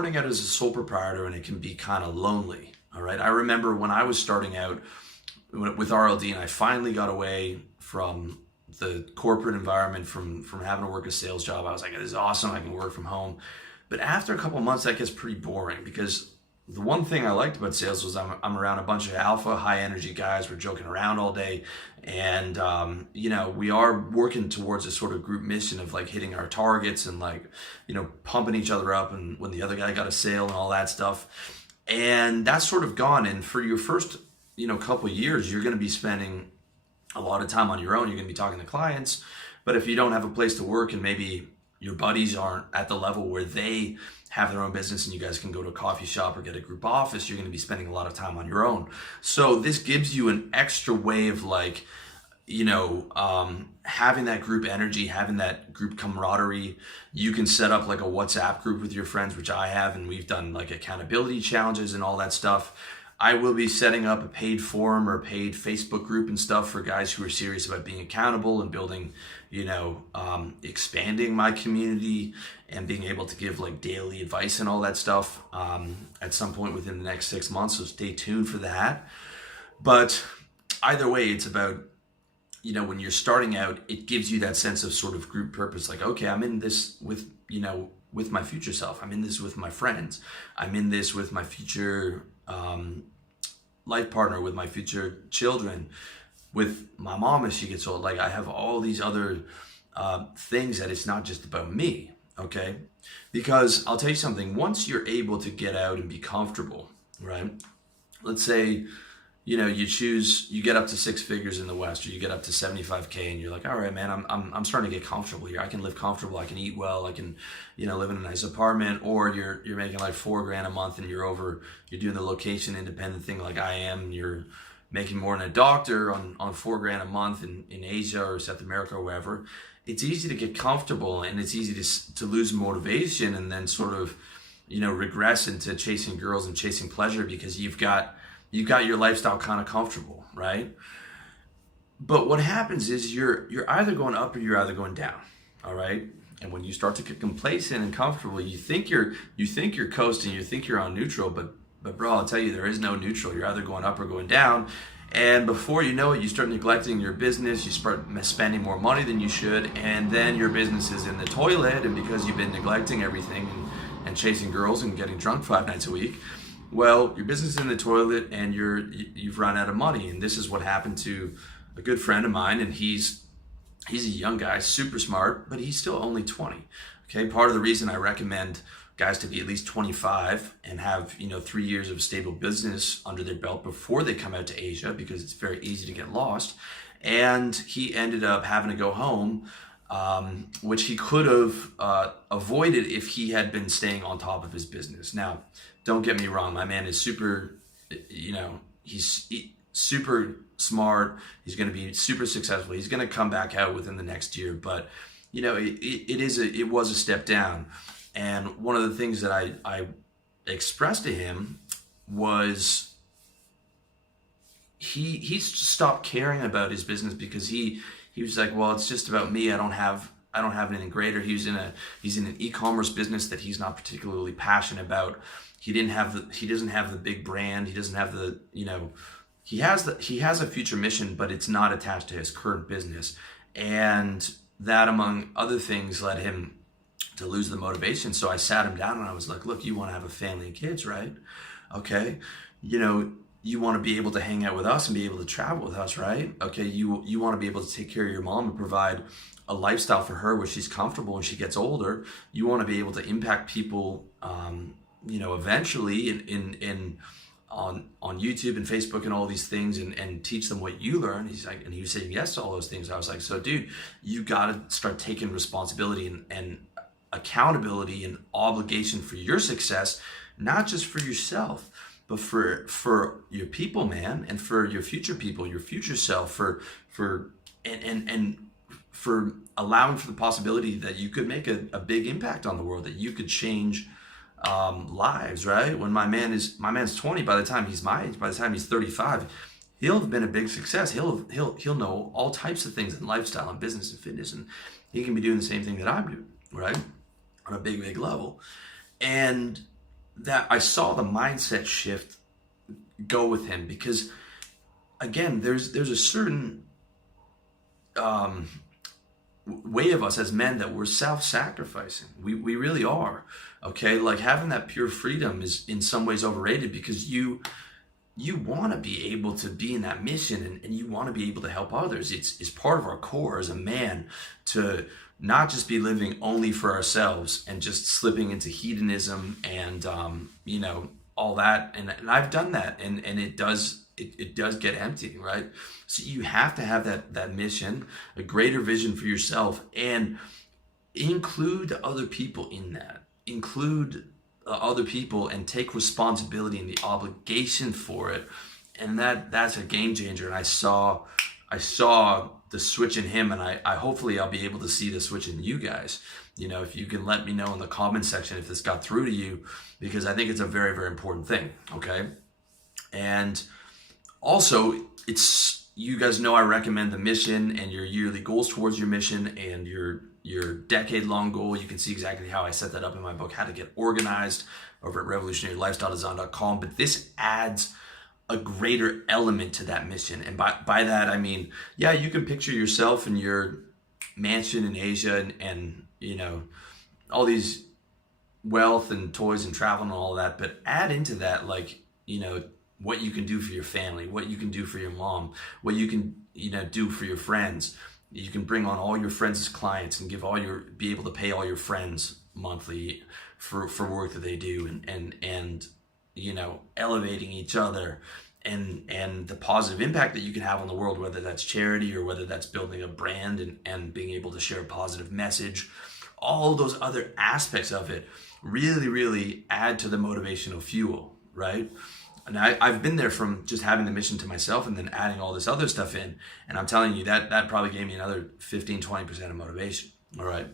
starting out as a sole proprietor, and it can be kind of lonely. All right. I remember when I was starting out with RLD, and I finally got away from the corporate environment, from having to work a sales job. I was like, this is awesome, I can work from home. But after a couple of months, that gets pretty boring, because the one thing I liked about sales was I'm around a bunch of alpha, high energy guys. We're joking around all day. And, we are working towards a sort of group mission of like hitting our targets and like, pumping each other up, and when the other guy got a sale and all that stuff. And that's sort of gone. And for your first, couple of years, you're going to be spending a lot of time on your own. You're going to be talking to clients. But if you don't have a place to work, and maybe your buddies aren't at the level where they have their own business and you guys can go to a coffee shop or get a group office, you're going to be spending a lot of time on your own. So this gives you an extra way of like, having that group energy, having that group camaraderie. You can set up like a WhatsApp group with your friends, which I have, and we've done like accountability challenges and all that stuff. I will be setting up a paid forum or paid Facebook group and stuff for guys who are serious about being accountable and building, expanding my community and being able to give like daily advice and all that stuff at some point within the next 6 months. So stay tuned for that. But either way, it's about, when you're starting out, it gives you that sense of sort of group purpose. Like, okay, I'm in this with my future self. I'm in this with my friends. I'm in this with my future life partner, with my future children, with my mom as she gets old. Like, I have all these other things that it's not just about me, okay? Because I'll tell you something, once you're able to get out and be comfortable, right? Let's say, you get up to 6 figures in the West, or you get up to 75K, and you're like, all right, man, I'm starting to get comfortable here. I can live comfortable. I can eat well. I can, live in a nice apartment. Or you're making like $4,000 a month, and you're doing the location independent thing like I am. And you're making more than a doctor on $4,000 a month in Asia or South America or wherever. It's easy to get comfortable, and it's easy to lose motivation, and then sort of, regress into chasing girls and chasing pleasure, because you've got your lifestyle kind of comfortable, right? But what happens is you're either going up or you're either going down, all right? And when you start to get complacent and comfortable, you think you're coasting, you think you're on neutral, but bro, I'll tell you, there is no neutral. You're either going up or going down. And before you know it, you start neglecting your business, you start spending more money than you should, and then your business is in the toilet. And because you've been neglecting everything and chasing girls and getting drunk 5 nights a week, well, your business is in the toilet, and you've run out of money. And this is what happened to a good friend of mine, and he's a young guy, super smart, but he's still only 20. Okay, part of the reason I recommend guys to be at least 25 and have 3 years of stable business under their belt before they come out to Asia, because it's very easy to get lost. And he ended up having to go home, which he could have avoided if he had been staying on top of his business. Now, don't get me wrong, my man is super, he's super smart. He's going to be super successful. He's going to come back out within the next year, but it was a step down. And one of the things that I expressed to him was he stopped caring about his business, because he was like, well, it's just about me. I don't have anything greater. He's in an e-commerce business that he's not particularly passionate about. He doesn't have the big brand. He doesn't have the, he has a future mission, but it's not attached to his current business. And that, among other things, led him to lose the motivation. So I sat him down and I was like, look, you want to have a family and kids, right? Okay. You want to be able to hang out with us and be able to travel with us, right? Okay. You want to be able to take care of your mom and provide a lifestyle for her where she's comfortable when she gets older. You want to be able to impact people, eventually on YouTube and Facebook and all these things, and teach them what you learn. He's like, and he was saying yes to all those things. I was like, so dude, you got to start taking responsibility and accountability and obligation for your success, not just for yourself, but for your people, man, and for your future people, your future self, for allowing for the possibility that you could make a big impact on the world, that you could change lives, right? When my man's 20, by the time he's my age, by the time he's 35, he'll have been a big success. He'll know all types of things in lifestyle and business and fitness, and he can be doing the same thing that I'm doing, right? On a big level. And that I saw the mindset shift go with him, because again, there's a certain way of us as men that we're self-sacrificing. We really are. Okay, like having that pure freedom is in some ways overrated, because you want to be able to be in that mission, and you want to be able to help others. It's part of our core as a man to not just be living only for ourselves and just slipping into hedonism and all that. And I've done that, and it does get empty, right? So you have to have that mission, a greater vision for yourself, and include other people in that. Include other people and take responsibility and the obligation for it. And that's a game changer. And I saw the switch in him, and I hopefully I'll be able to see the switch in you guys. If you can let me know in the comment section if this got through to you, because I think it's a very, very important thing. Okay. And also, you guys know I recommend the mission and your yearly goals towards your mission and your decade-long goal. You can see exactly how I set that up in my book, How to Get Organized, over at revolutionarylifestyledesign.com. But this adds a greater element to that mission. And by that, I mean, yeah, you can picture yourself in your mansion in Asia and all these wealth and toys and travel and all that, but add into that, what you can do for your family, what you can do for your mom, what you can, do for your friends. You can bring on all your friends as clients and be able to pay all your friends monthly for work that they do, and elevating each other, and the positive impact that you can have on the world, whether that's charity or whether that's building a brand and being able to share a positive message. All those other aspects of it really, really add to the motivational fuel, right? And I've been there from just having the mission to myself and then adding all this other stuff in. And I'm telling you that probably gave me another 15, 20% of motivation. All right.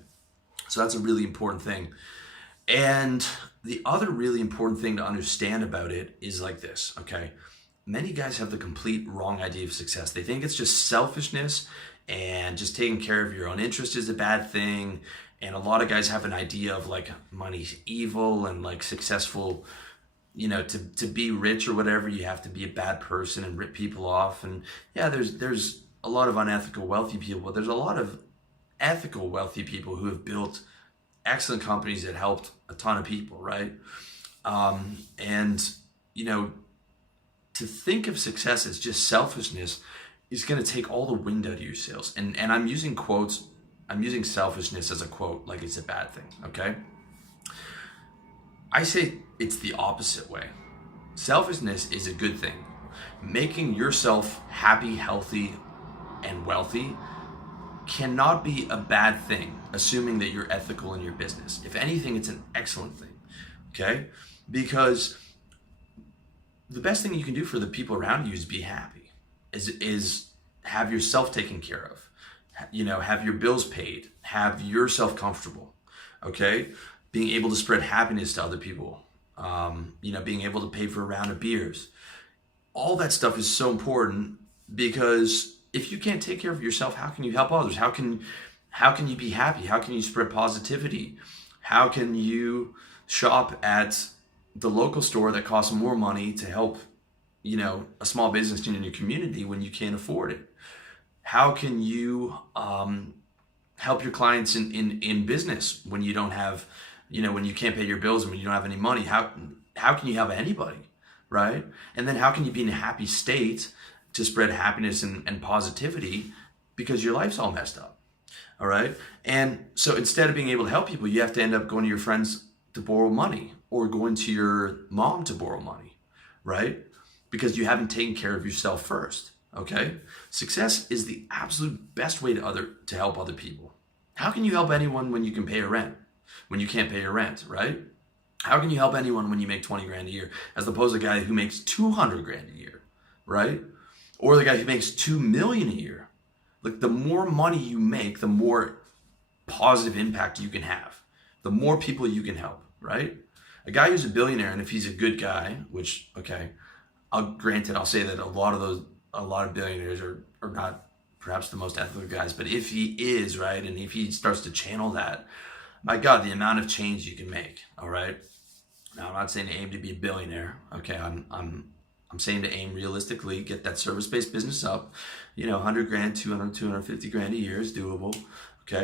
So that's a really important thing. And the other really important thing to understand about it is like this. Okay. Many guys have the complete wrong idea of success. They think it's just selfishness and just taking care of your own interest is a bad thing. And a lot of guys have an idea of like money's evil and like successful, to be rich or whatever, you have to be a bad person and rip people off. And yeah, there's a lot of unethical wealthy people, but there's a lot of ethical wealthy people who have built excellent companies that helped a ton of people, right? To think of success as just selfishness is going to take all the wind out of your sails. And I'm using quotes. I'm using selfishness as a quote, like it's a bad thing, okay? I say it's the opposite way. Selfishness is a good thing. Making yourself happy, healthy, and wealthy cannot be a bad thing, assuming that you're ethical in your business. If anything, it's an excellent thing, okay? Because the best thing you can do for the people around you is be happy, is have yourself taken care of, have your bills paid, have yourself comfortable, okay? Being able to spread happiness to other people, being able to pay for a round of beers. All that stuff is so important, because if you can't take care of yourself, how can you help others? How can you be happy? How can you spread positivity? How can you shop at the local store that costs more money to help, a small business in your community when you can't afford it? How can you help your clients in business when you don't have, when you can't pay your bills and when you don't have any money? How can you help anybody, right? And then how can you be in a happy state to spread happiness and positivity, because your life's all messed up, all right? And so instead of being able to help people, you have to end up going to your friends to borrow money, or going to your mom to borrow money, right? Because you haven't taken care of yourself first, okay? Success is the absolute best way to help other people. How can you help anyone when you can pay your rent? When you can't pay your rent, right? How can you help anyone when you make 20 grand a year, as opposed to the guy who makes 200 grand a year, right? Or the guy who makes 2 million a year? Like, the more money you make, the more positive impact you can have, the more people you can help, right? A guy who's a billionaire, and if he's a good guy, which, okay, I'll say that a lot of billionaires are not perhaps the most ethical guys, but if he is, right, and if he starts to channel that, my God, the amount of change you can make, all right? Now, I'm not saying to aim to be a billionaire. Okay, I'm saying to aim realistically, get that service-based business up. 100 grand, 200, 250 grand a year is doable. Okay,